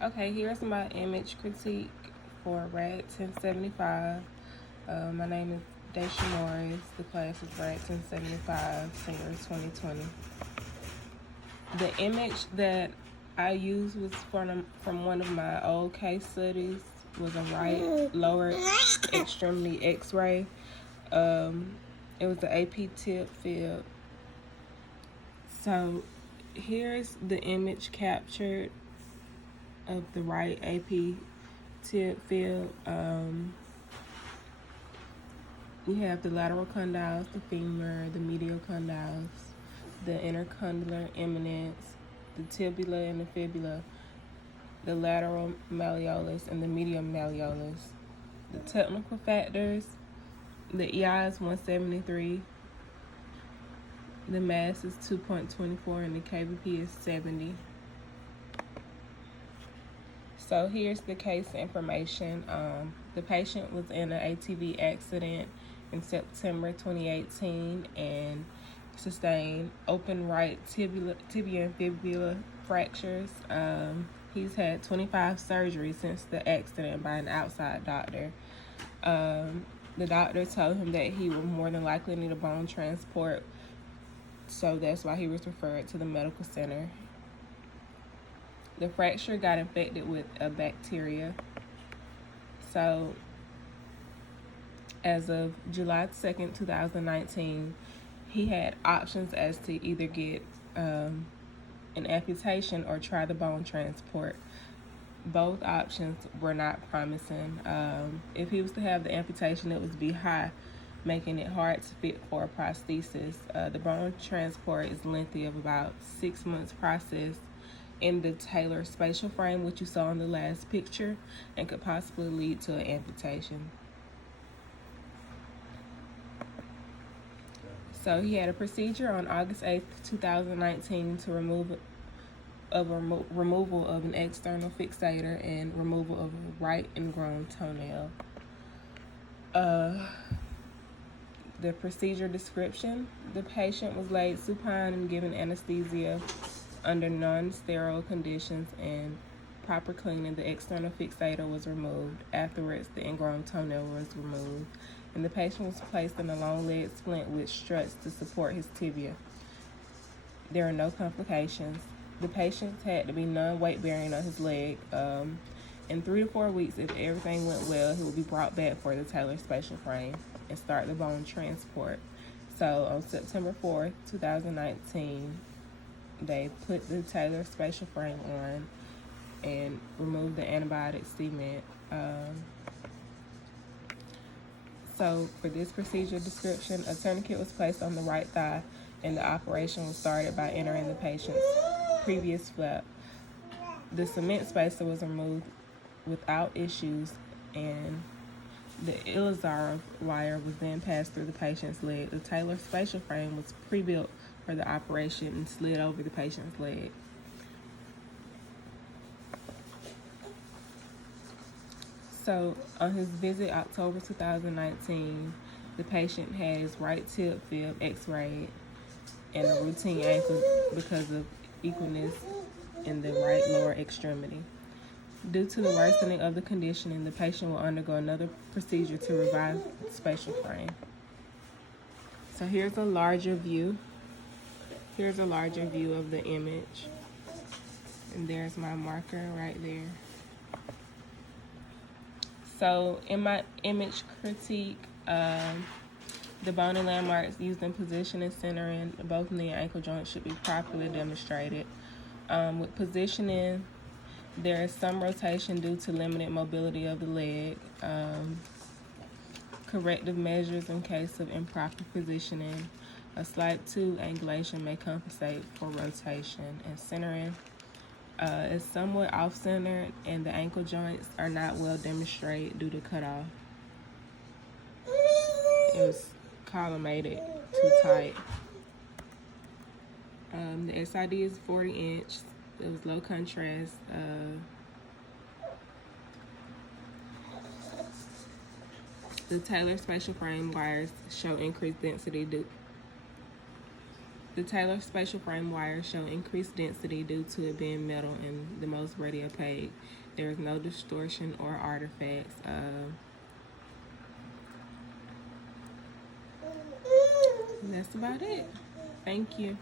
Okay, here's my image critique for RAD 1075. My name is Daisha Morris. The class is RAD 1075, senior 2020. The image that I used was from one of my old case studies. Was a right lower extremity X-ray. It was the AP tip field. So here's the image captured of the right AP tip field. We have the lateral condyles, the femur, the medial condyles, the intercondylar eminence, the tibula and the fibula, the lateral malleolus and the medial malleolus. The technical factors, the EI is 173, the mass is 2.24, and the KVP is 70. So here's the case information. The patient was in an ATV accident in September 2018 and sustained open right tibia and fibula fractures. He's had 25 surgeries since the accident by an outside doctor. The doctor told him that he would more than likely need a bone transport, so that's why he was referred to the medical center. The fracture got infected with a bacteria. So as of July 2nd, 2019, he had options as to either get an amputation or try the bone transport. Both options were not promising. If he was to have the amputation, it would be high, making it hard to fit for a prosthesis. The bone transport is lengthy of about 6 months process in the Taylor spatial frame, which you saw in the last picture, and could possibly lead to an amputation. So he had a procedure on August 8th, 2019 to removal of an external fixator and removal of a right ingrown toenail. The procedure description: the patient was laid supine and given anesthesia under non-sterile conditions, and proper cleaning. The external fixator was removed. Afterwards, the ingrown toenail was removed, and the patient was placed in a long-leg splint with struts to support his tibia. There are no complications. The patient had to be non-weight bearing on his leg. In 3 to 4 weeks, if everything went well, he will be brought back for the Taylor spatial frame and start the bone transport. So on September 4th, 2019, they put the Taylor spatial frame on and removed the antibiotic cement. So for this procedure description, a tourniquet was placed on the right thigh, and the operation was started by entering the patient's previous flap. The cement spacer was removed without issues, and the Ilizarov wire was then passed through the patient's leg. The Taylor spatial frame was pre-built for the operation and slid over the patient's leg. So on his visit October 2019, the patient had his right tip fib x-rayed and a routine ankle because of equinus in the right lower extremity. Due to the worsening of the conditioning, the patient will undergo another procedure to revive the spatial frame. So here's a larger view. Here's a larger view of the image. And there's my marker right there. So in my image critique, the bone and landmarks used in position and centering both knee and ankle joints should be properly demonstrated. With positioning, there is some rotation due to limited mobility of the leg. Corrective measures in case of improper positioning. A slight tooth angulation may compensate for rotation. And centering is somewhat off-centered, and the ankle joints are not well demonstrated due to cutoff. It was collimated too tight. The SID is 40 inch. It was low contrast. The Taylor spatial frame wires show increased density The Taylor spatial frame wires show increased density due to it being metal and the most radiopaque. There is no distortion or artifacts. And that's about it. Thank you.